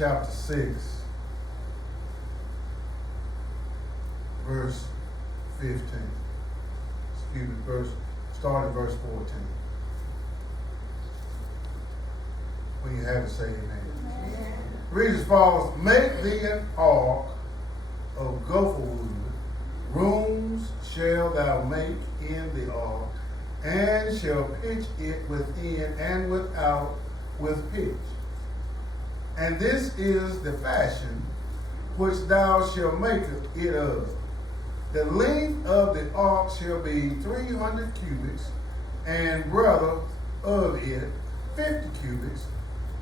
chapter 6, verse 15. Excuse me, start at verse 14. When you have it, say amen. Read as follows. Make thee an ark of gopher wood. Rooms shall thou make in the ark, and shall pitch it within and without with pitch. And this is the fashion which thou shalt make it of. The length of the ark shall be 300 cubits, and breadth of it 50 cubits,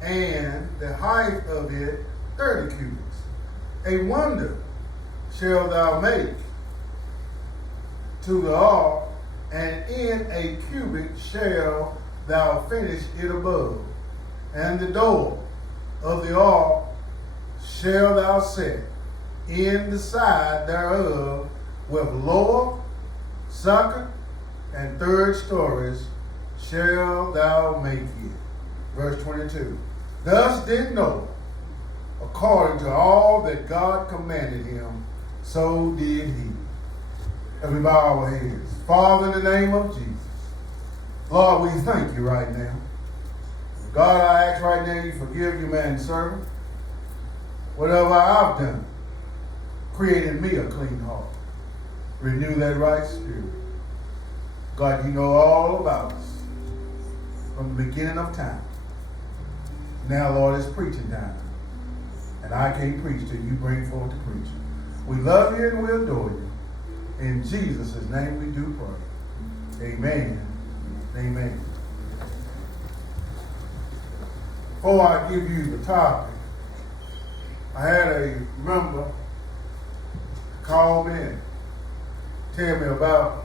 and the height of it 30 cubits. A wonder shalt thou make to the ark, and in a cubit shall thou finish it above. And the door of the ark shall thou set in the side thereof with lower, second, and third stories shall thou make it. Verse 22. Thus did Noah, according to all that God commanded him, so did he. Let me bow our heads. Father, in the name of Jesus, Lord, we thank you right now. God, I ask right now you forgive your man servant. Whatever I've done, created me a clean heart. Renew that right spirit. God, you know all about us from the beginning of time. Now, Lord, it's preaching time. And I can't preach till you bring forth the preacher. We love you and we adore you. In Jesus' name we do pray. Amen. Amen. Before I give you the topic, I had a member call me and tell me about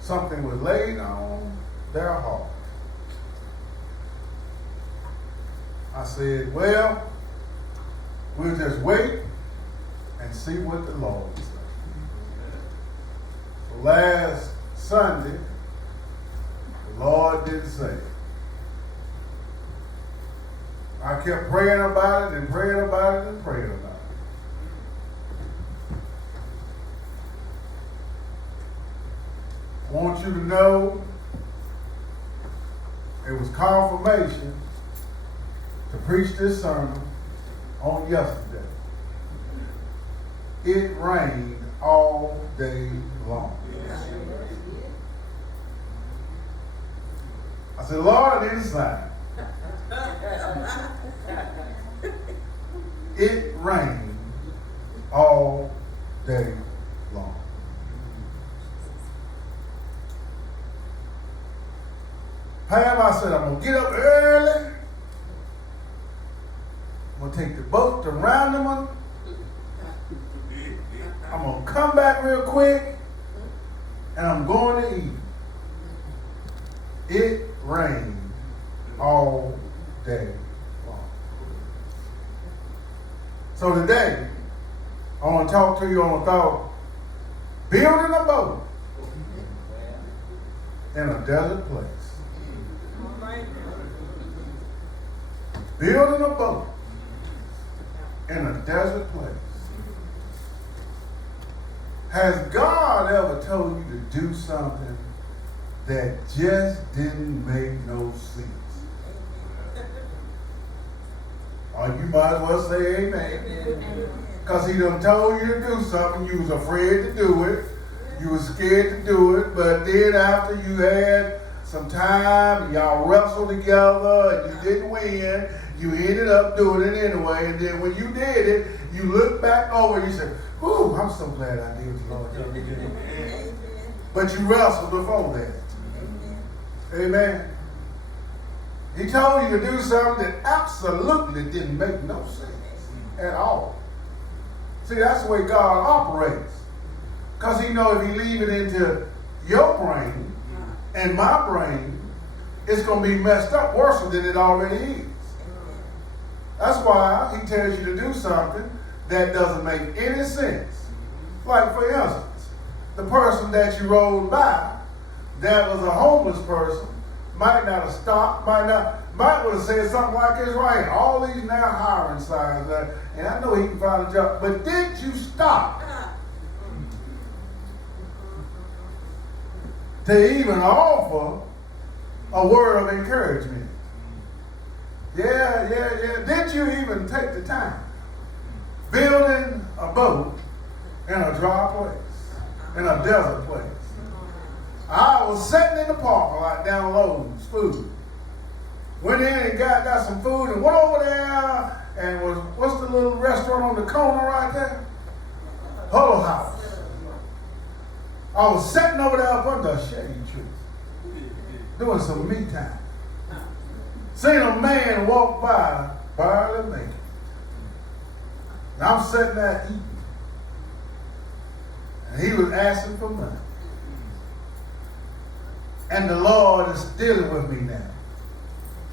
something was laid on their heart. I said, well, we'll just wait and see what the Lord says. So last Sunday, the Lord didn't say it. I kept praying about it and praying about it and praying about it. I want you to know it was confirmation to preach this sermon on yesterday. It rained all day long. I said, Lord, I need a sign. It rained all day long. Pam, I said, I'm going to get up early. I'm going to take the boat to Randaman. I'm going to come back real quick, and I'm going to eat. It rained all day long. So today, I want to talk to you on a thought. Building a boat in a desert place. Building a boat in a desert place. Has God ever told you to do something that just didn't make no sense? Or you might as well say amen. Because he done told you to do something, you was afraid to do it, you was scared to do it, but then after you had some time, y'all wrestled together, and you didn't win, you ended up doing it anyway, and then when you did it, you look back over and you said, whew, I'm so glad I did what the Lord told me to do. But you wrestled before that. Amen. He told you to do something that absolutely didn't make no sense at all. See, that's the way God operates. Because he knows if he leave it into your brain and my brain, it's going to be messed up worse than it already is. That's why he tells you to do something that doesn't make any sense. Like, for instance, the person that you rode by that was a homeless person might not have stopped, might Might would have said something like this right. All these now hiring signs, and I know he can find a job. But did you stop to even offer a word of encouragement? Yeah. Did you even take the time building a boat in a dry place, in a desert place? I was sitting in the parking lot down Lowe's food. Went in and got some food and went over there and what's the little restaurant on the corner right there? Huddle House. I was sitting over there up under a shade tree, doing some me time. Seen a man walk by, barely make it. And I'm sitting there eating. And he was asking for money. And the Lord is dealing with me now.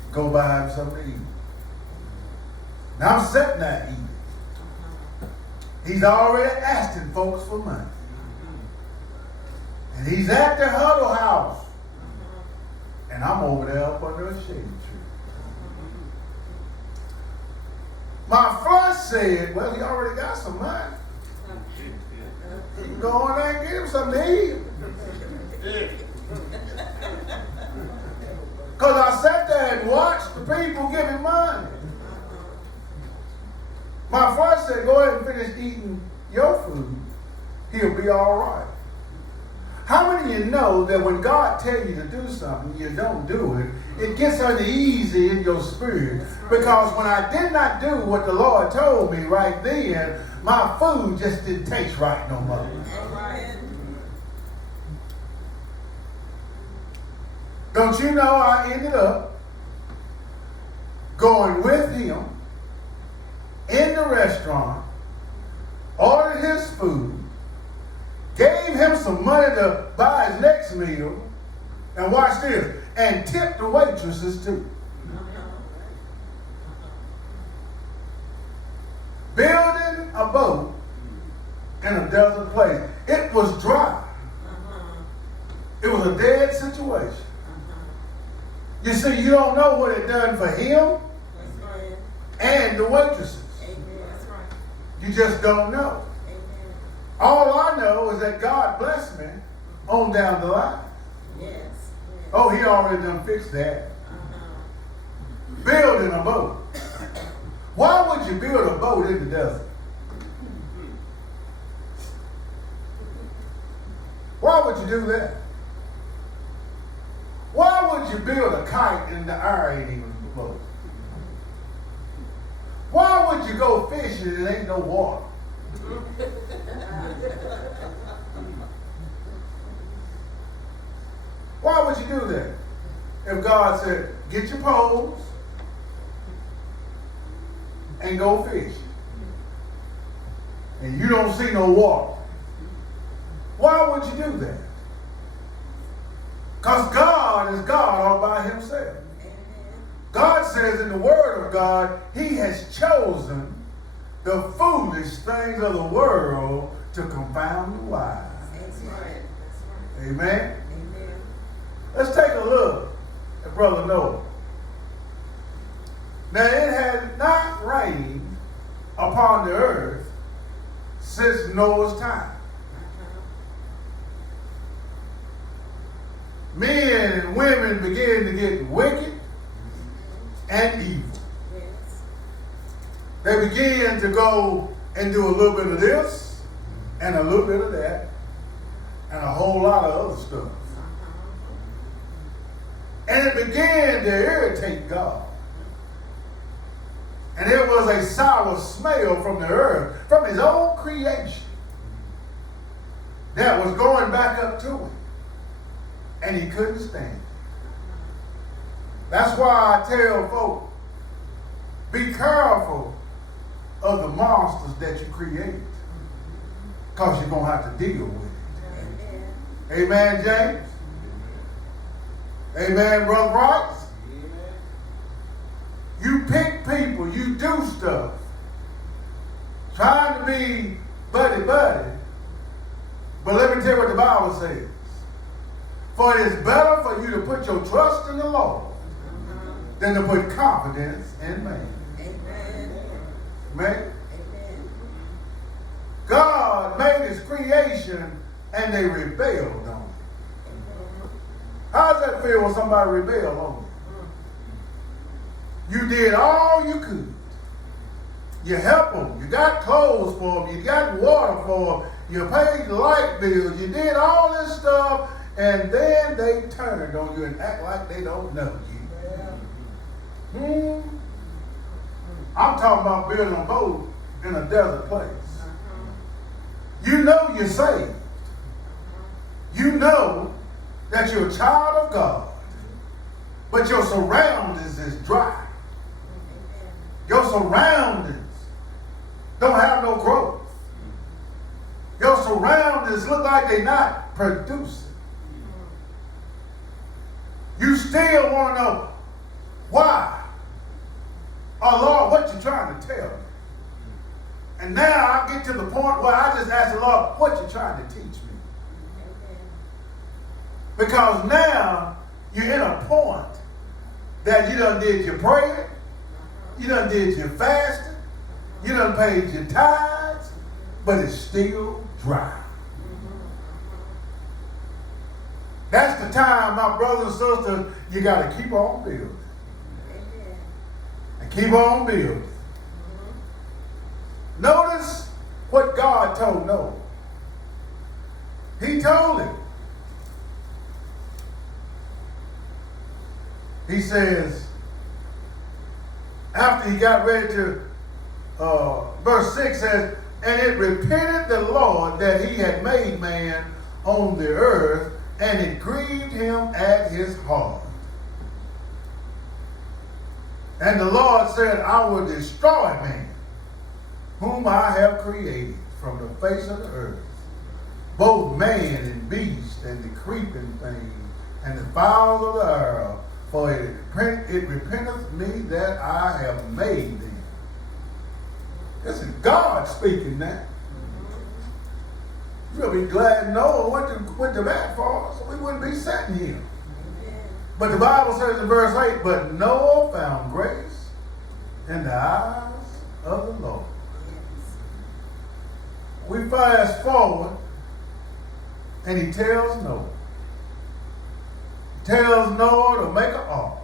Go buy him something to eat. Now I'm sitting there eating. He's already asking folks for money. And he's at the Huddle House. And I'm over there up under a shade tree. My flesh said, well, he already got some money. He can go in there and get him something to eat. Because I sat there and watched the people give him money. My flesh said, go ahead and finish eating your food. He'll be all right. How many of you know that when God tells you to do something, you don't do it? It gets uneasy in your spirit. Because when I did not do what the Lord told me right then, my food just didn't taste right no more. Don't you know I ended up going with him in the restaurant, ordered his food, gave him some money to buy his next meal, and watch this, and tipped the waitresses too. Building a boat in a desert place. It was dry. It was a dead situation. You see, you don't know what it done for him and the waitresses. You just don't know. All I know is that God blessed me on down the line. Oh, he already done fixed that. Building a boat. Why would you build a boat in the desert? Why would you do that? Why would you build a kite and the air ain't even the boat? Why would you go fishing and there ain't no water? Why would you do that? If God said, get your poles and go fish, and you don't see no water, why would you do that? Because God is God all by himself. God says in the Word of God, he has chosen the foolish things of the world to confound the wise. That's right. Amen? Amen. Let's take a look at Brother Noah. Now, it had not rained upon the earth since Noah's time. Men and women began to get wicked and evil. They began to go and do a little bit of this and a little bit of that and a whole lot of other stuff. And it began to irritate God. And it was a sour smell from the earth, from his own creation, that was going back up to him. And he couldn't stand it. That's why I tell folk, be careful of the monsters that you create, because you're going to have to deal with it. Amen, James? Amen, Brother Bryce? You pick people, you do stuff, trying to be buddy-buddy, but let me tell you what the Bible says. For it is better for you to put your trust in the Lord than to put confidence in man. Amen. Man, Amen. God made his creation and they rebelled on it. How does that feel when somebody rebelled on you? You did all you could. You helped them. You got clothes for them. You got water for them. You paid the light bills. You did all this stuff, and then they turned on you and act like they don't know you. I'm talking about building a boat in a desert place. You know you're saved. You know that you're a child of God, but your surroundings is dry. Your surroundings don't have no growth. Your surroundings look like they're not producing. You still want to know why. Oh Lord, what you trying to tell me? And now I get to the point where I just ask the Lord, what you trying to teach me? Because now you're in a point that you done did your praying, you done did your fasting, you done paid your tithes, but it's still dry. That's the time, my brothers and sisters, you got to keep on building. And keep on building. Notice what God told Noah. He told him. He says, after he got ready to, verse 6 says, and it repented the Lord that he had made man on the earth, and it grieved him at his heart. And the Lord said, I will destroy man, whom I have created from the face of the earth, both man and beast, and the creeping thing, and the fowls of the air, for it repenteth me that I have made them. This is God speaking now. You'll be glad Noah went to that far, so we wouldn't be sitting here. But the Bible says in verse 8, but Noah found grace in the eyes of the Lord. We fast forward, and he tells Noah. Tells Noah to make an ark.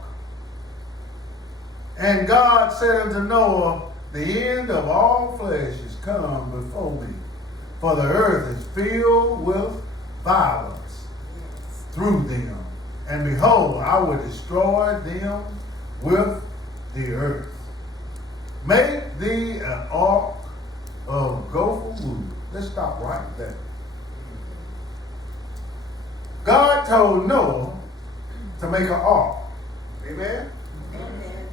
And God said unto Noah, the end of all flesh is come before me, for the earth is filled with violence through them. And behold, I will destroy them with the earth. Make thee an ark of gopher wood. Let's stop right there. God told Noah to make an ark. Amen? Amen.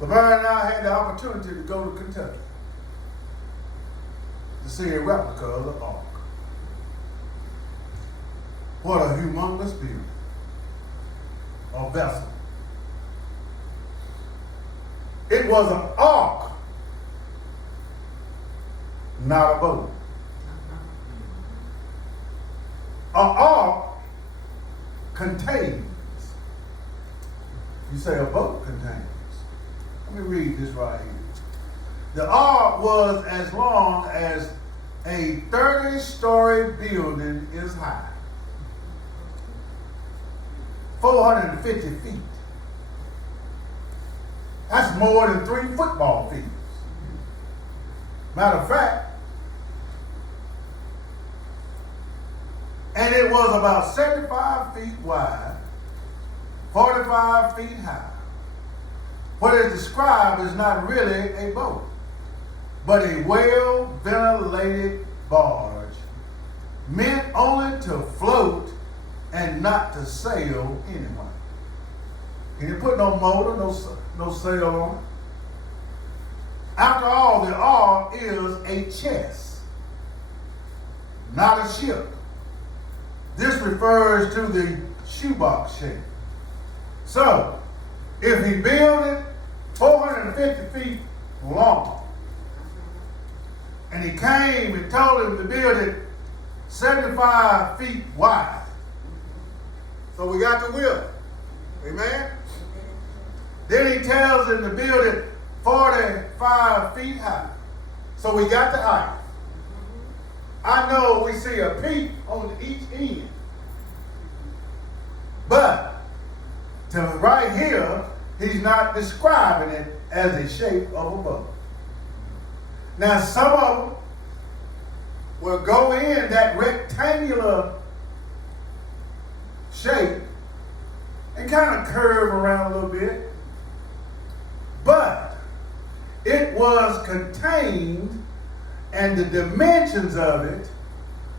Laverne and I had the opportunity to go to Kentucky to see a replica of the ark. What a humongous building or vessel. It was an ark, not a boat. An ark contains. You say a boat contains. Let me read this right here. The ark was as long as a 30-story building is high. 450 feet. That's more than 3 football fields. Matter of fact, and it was about 75 feet wide, 45 feet high. What is described is not really a boat, but a well-ventilated barge meant only to float and not to sail anyway. He didn't put no motor, no sail on it. After all, the ark is a chest, not a ship. This refers to the shoebox shape. So, if he built it 450 feet long, and he came and told him to build it 75 feet wide, So we got the width. Amen? Then he tells him to build it 45 feet high. So we got the height. I know we see a peak on each end. But to right here, he's not describing it as a shape of a bow. Now some of them will go in that rectangular shape and kind of curve around a little bit. But it was contained, and the dimensions of it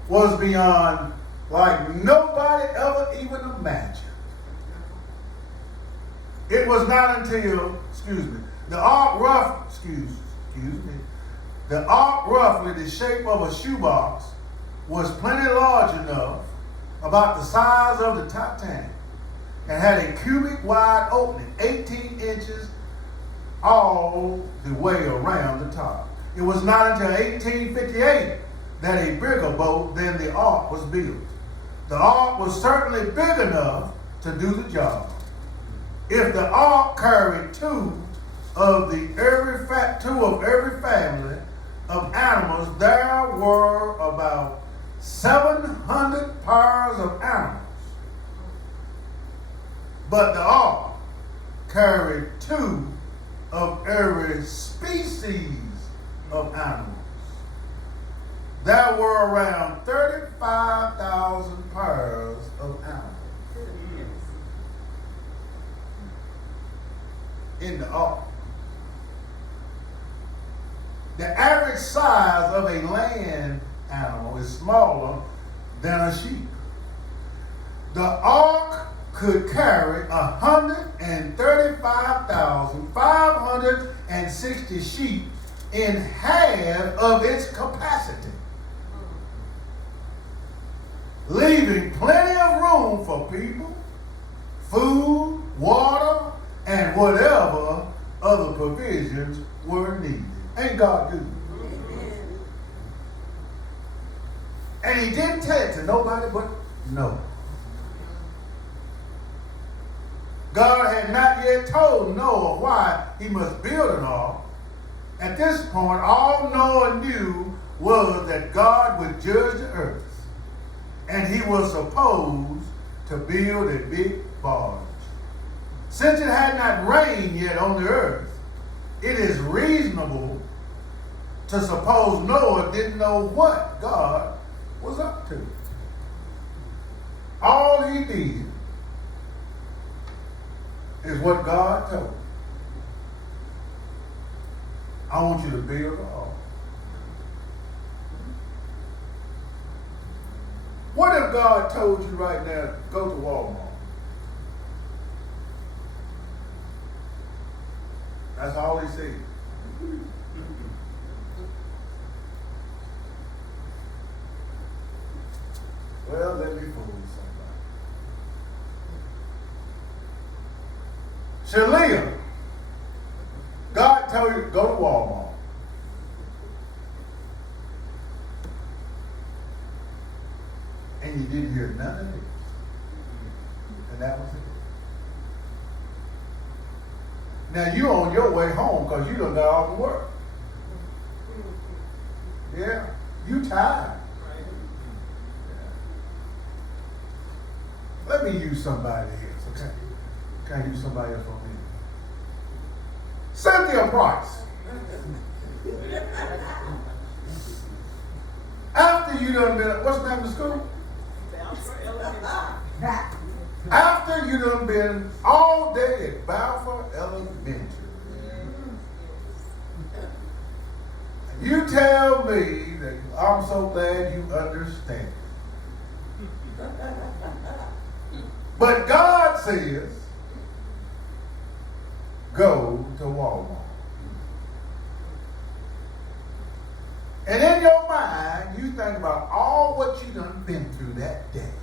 was beyond like nobody ever even imagined. It was not until, the ark roughly the shape of a shoebox was plenty large enough, about the size of the Titanic, and had a cubic wide opening, 18 inches all the way around the top. It was not until 1858 that a bigger boat than the ark was built. The ark was certainly big enough to do the job. If the ark carried two of every family of animals, there were about 700 pairs of animals. But the ark carried two of every species of animals. There were around 35,000 pairs of animals in the ark. The average size of a land animal is smaller than a sheep. The ark could carry 135,560 sheep in half of its capacity, leaving plenty of room for people, food, water, and whatever other provisions were needed. Ain't God good? Amen. And he didn't tell it to nobody but Noah. God had not yet told Noah why he must build an ark. At this point, all Noah knew was that God would judge the earth, and he was supposed to build a big barge. Since it had not rained yet on the earth, it is reasonable to suppose Noah didn't know what God was up to. All he did is what God told him. I want you to build an ark. What if God told you right now, go to Walmart? That's all he said. Well, let me fool somebody. Shalia, God told you to go to Walmart. And you didn't hear none of it. And that was it. Now you on your way home because you done got off to work. Yeah, you tired. Let me use somebody else, okay? Can I use somebody else on me? Cynthia Price. After you done been, what's the name of the school? After you done been all day at Balfour Elementary, you tell me that I'm so glad you understand. But God says, go to Walmart. And in your mind, you think about all what you done been through that day.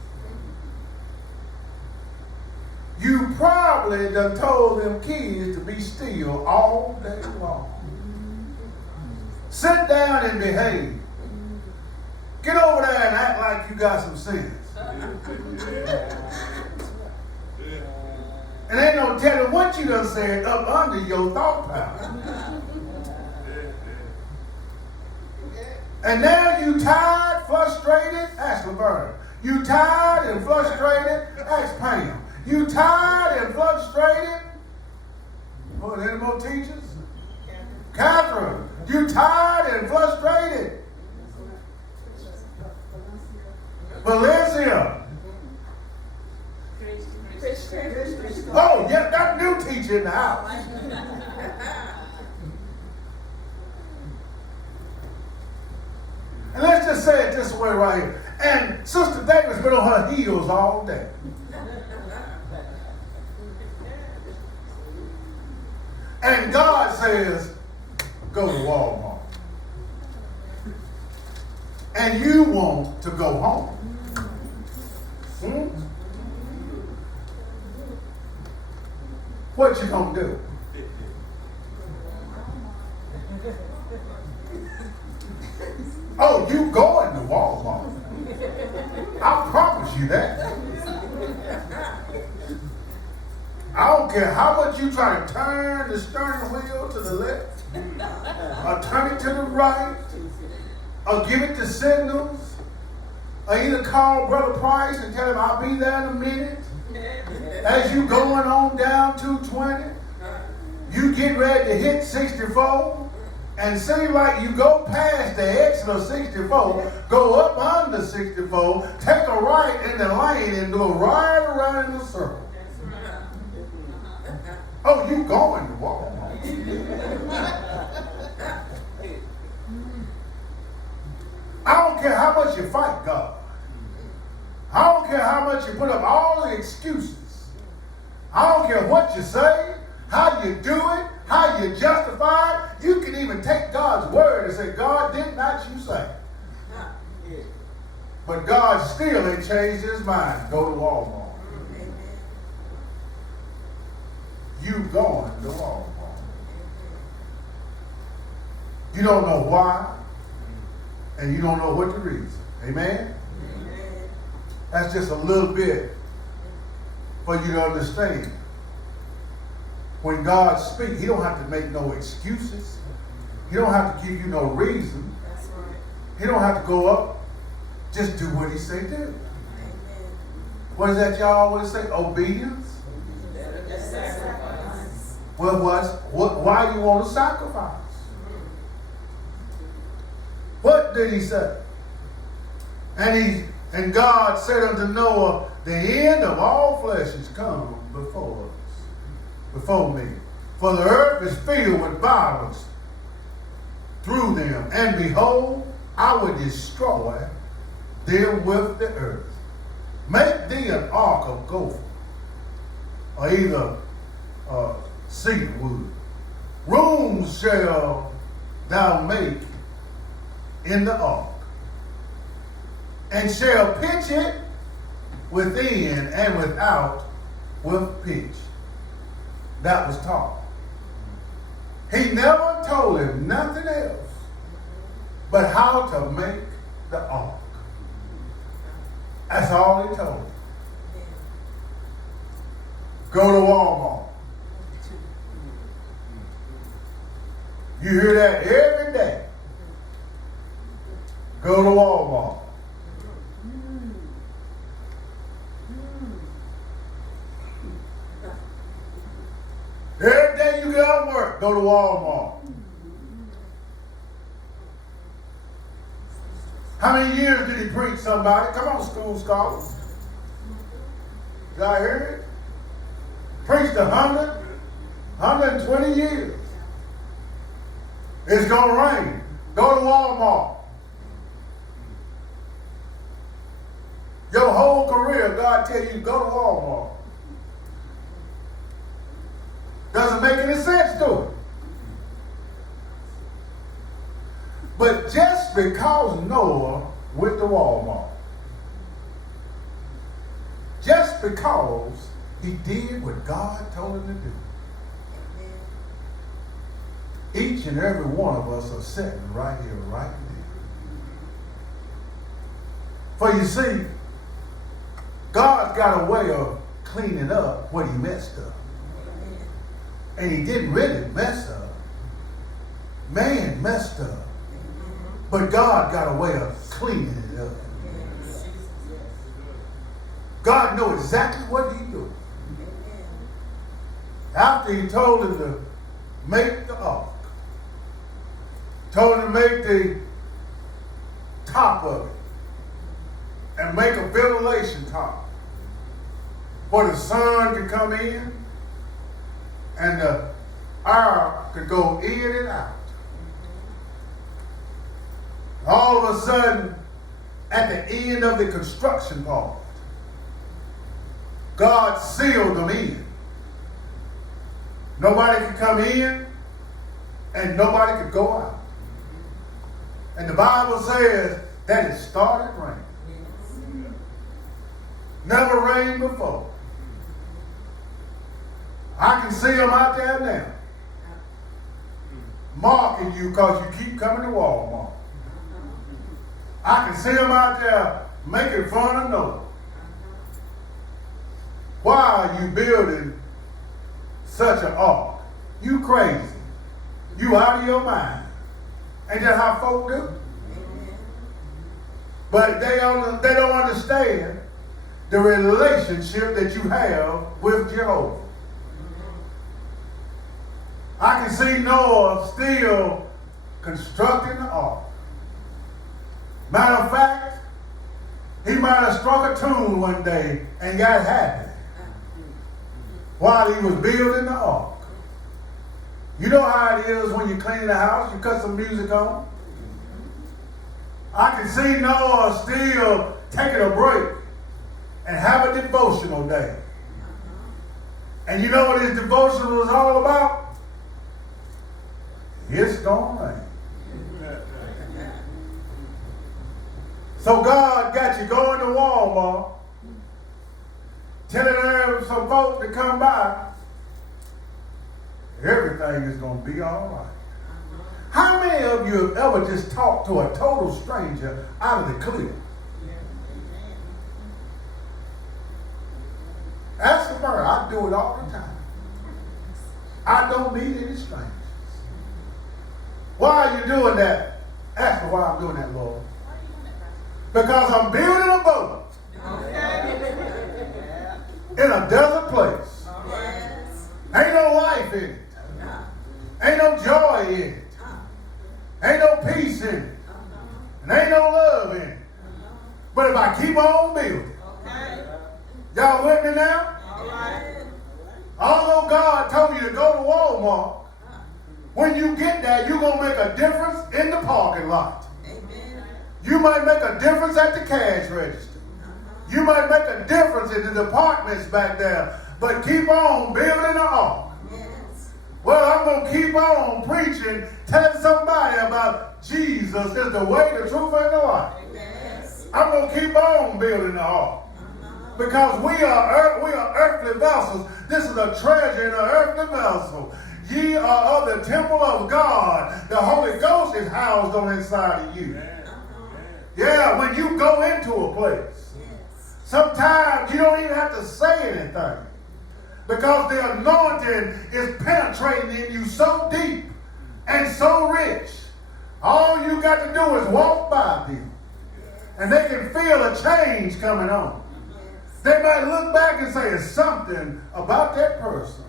You probably done told them kids to be still all day long. Sit down and behave. Get over there and act like you got some sense. And ain't no telling what you done said up under your thought power. And now you tired, frustrated, ask Laverne. You tired and frustrated, ask Pam. You tired and frustrated? What, any more teachers? Catherine, you tired and frustrated? Valencia. Oh, yeah, got a new teacher in the house. And let's just say it this way right here. And Sister Davis been on her heels all day. And God says, go to Walmart. And you want to go home. What you gonna do? Oh, you going to Walmart. I promise you that. I don't care how much you try to turn the steering wheel to the left, or turn it to the right, or give it the signals, or either call Brother Price and tell him I'll be there in a minute. As you going on down 220, you get ready to hit 64, and seem like you go past the exit of 64, go up under 64, take a right in the lane and do a right around in the circle. Oh, you going to Walmart. I don't care how much you fight God. I don't care how much you put up all the excuses. I don't care what you say, how you do it, how you justify it. You can even take God's word and say, God, did not you say? But God still ain't changed his mind. Go to Walmart. You going to Walmart. You don't know why, and you don't know what the reason. Amen? That's just a little bit for you to understand. When God speaks, he don't have to make no excuses. He don't have to give you no reason. That's right. He don't have to go up. Just do what he say do. Amen. What is that y'all always say? Obedience? Sacrifice. Well, why do you want to sacrifice? What did he say? And God said unto Noah, the end of all flesh is come before us, before me. For the earth is filled with violence through them. And behold, I will destroy them with the earth. Make thee an ark of gopher, or either cedar wood. Rooms shall thou make in the ark, and shall pitch it within and without with pitch. That was taught. He never told him nothing else but how to make the ark. That's all he told him. Go to Walmart. You hear that every day. Go to Walmart. Every day you get out of work, go to Walmart. How many years did he preach, somebody? Come on, school scholars. Did I hear it? Preached 120 years. It's going to rain. Go to Walmart. Your whole career, God tell you, go to Walmart. Doesn't make any sense to it. But just because Noah went to Walmart, just because he did what God told him to do, each and every one of us are sitting right here, right now. For you see, God's got a way of cleaning up what he messed up. And he didn't really mess up. Man messed up. But God got a way of cleaning it up. God knows exactly what he's doing. After he told him to make the ark, told him to make the top of it, and make a ventilation top where the sun could come in and the air could go in and out. All of a sudden, at the end of the construction part, God sealed them in. Nobody could come in and nobody could go out. And the Bible says that it started raining. Never rained before. I can see them out there now, marking you because you keep coming to Walmart. I can see them out there making fun of Noah. Why are you building such an ark? You crazy. You out of your mind. Ain't that how folk do? But they don't understand the relationship that you have with Jehovah. I can see Noah still constructing the ark. Matter of fact, he might have struck a tune one day and got happy while he was building the ark. You know how it is when you clean the house, you cut some music on. I can see Noah still taking a break and have a devotional day. And you know what his devotional was all about? It's gonna rain. So God got you going to Walmart, telling there some folks to come by. Everything is going to be all right. How many of you have ever just talked to a total stranger out of the clear? Ask the bird. I do it all the time. I don't need any strangers. Why are you doing that? Ask me why I'm doing that, Lord. Because I'm building a boat in a desert place. Ain't no life in it. Ain't no joy in it. Ain't no peace in it. And ain't no love in it. But if I keep on building, y'all with me now? Although God told you to go to Walmart, when you get there, you're going to make a difference in the parking lot. You might make a difference at the cash register. You might make a difference in the departments back there. But keep on building the ark. Well, I'm going to keep on preaching, telling somebody about Jesus is the way, the truth, and the life. I'm going to keep on building the ark. Because we are earthly vessels. This is a treasure in an earthly vessel. Ye are of the temple of God. The Holy Ghost is housed on the inside of you. Yeah, when you go into a place, sometimes you don't even have to say anything. Because the anointing is penetrating in you so deep and so rich. All you got to do is walk by them. And they can feel a change coming on. They might look back and say, there's something about that person.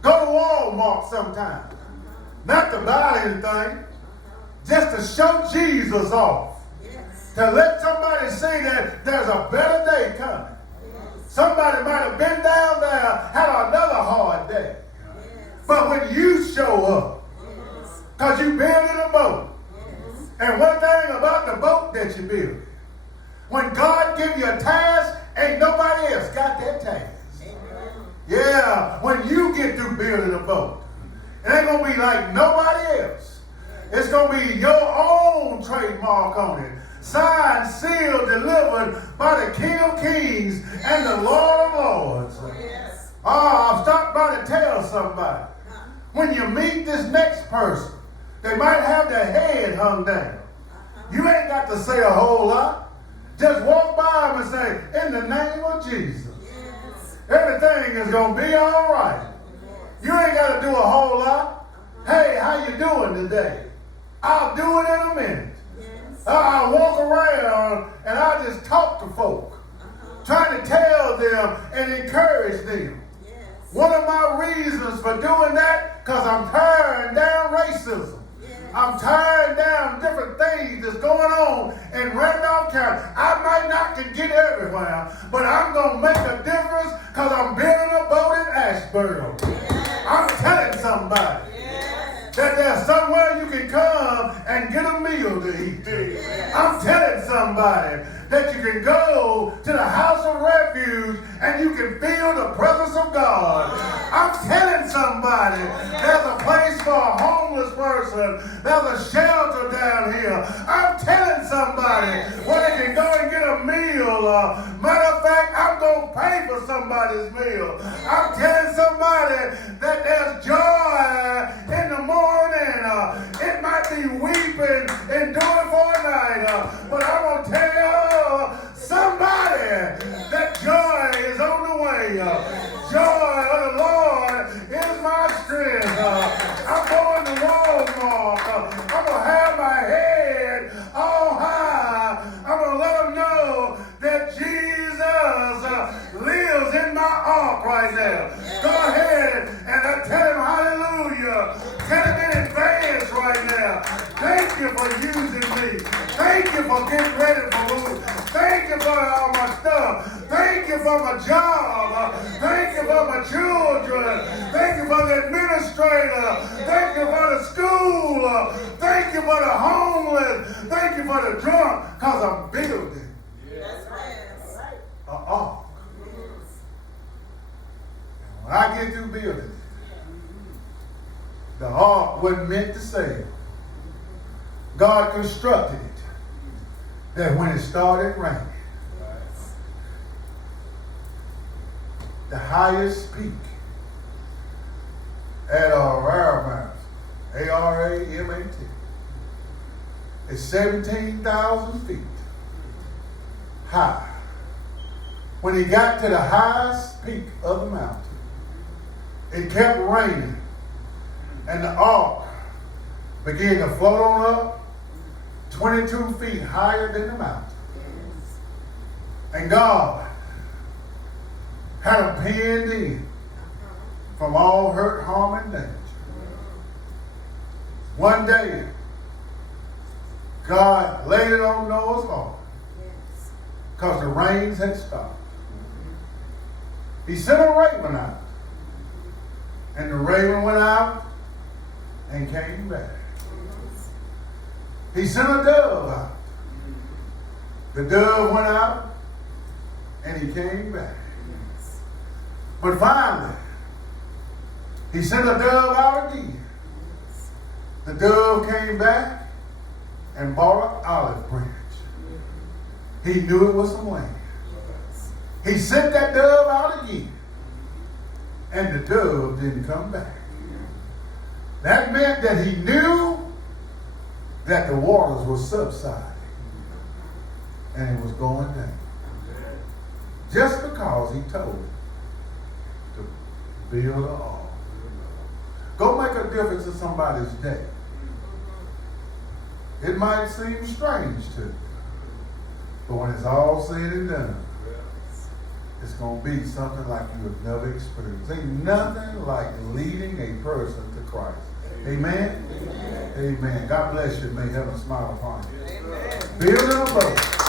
Go to Walmart sometime. Not to buy anything. Just to show Jesus off. To let somebody see that there's a better day coming. Somebody might have been down there, had another hard day. But when you show up, because you building a boat, and one thing about the boat that you build, when God give you a task, ain't nobody else got that task. Yeah, when you get through building a boat, it ain't going to be like nobody else. It's going to be your own trademark on it. Signed, sealed, delivered by the King of Kings and the Lord of Lords. I've stopped by to tell somebody. When you meet this next person, they might have their head hung down. You ain't got to say a whole lot. Just walk by them and say, in the name of Jesus, everything is going to be all right. You ain't got to do a whole lot. Hey, how you doing today? I'll do it in a minute. Yes. I walk around and I just talk to folk, trying to tell them and encourage them. Yes. One of my reasons for doing that, because I'm tearing down racism. Yes. I'm tearing down different things that's going on in Randolph County. I might not can get everywhere, but I'm going to make a difference because I'm building a boat in Asheboro. Yes. I'm telling somebody Yes. that there's somewhere you can come and get a meal to eat. Yes. I'm telling somebody that you can go to the house of refuge and you can feel the presence of God. I'm telling somebody there's a place for a homeless person. There's a shelter down here. I'm telling somebody where they can go and get a meal. Matter of fact, I'm going to pay for somebody's meal. I'm telling somebody that there's joy in the morning. It might be weeping and doing for a night. But I'm going to tell somebody that joy is on the way. Joy of the Lord is my strength. I'm going to Walmart. I'm going to have my head all high. I'm going to let them know that Jesus lives in my ark right now. Go ahead and tell him hallelujah. Tell him in advance right now. Thank you for using me. Thank you for getting ready for moving. Thank you for all my stuff. Thank you for my job. Thank you for my children. Thank you for the administrator. Thank you for the school. Thank you for the homeless. Thank you for the drunk. Because I'm building That's right. an ark. When I get through building it, the ark wasn't meant to sail. God constructed it that when it started raining, the highest peak at Aramat, Aramat, is 17,000 feet high. When he got to the highest peak of the mountain, it kept raining, and the ark began to float on up 22 feet higher than the mountain. And God had them penned in from all hurt, harm, and danger. One day, God laid it on Noah's ark Yes. because the rains had stopped. He sent a raven out, and the raven went out and came back. He sent a dove out. The dove went out and he came back. But finally, he sent a dove out again. The dove came back and bought an olive branch. He knew it was some land. He sent that dove out again, and the dove didn't come back. That meant that he knew that the waters were subsiding and it was going down. Just because he told him to build an ark. Go make a difference in somebody's day. It might seem strange to you, but when it's all said and done, it's going to be something like you have never experienced. Ain't nothing like leading a person to Christ. Amen? Amen. God bless you. May heaven smile upon you. Amen. Building a boat.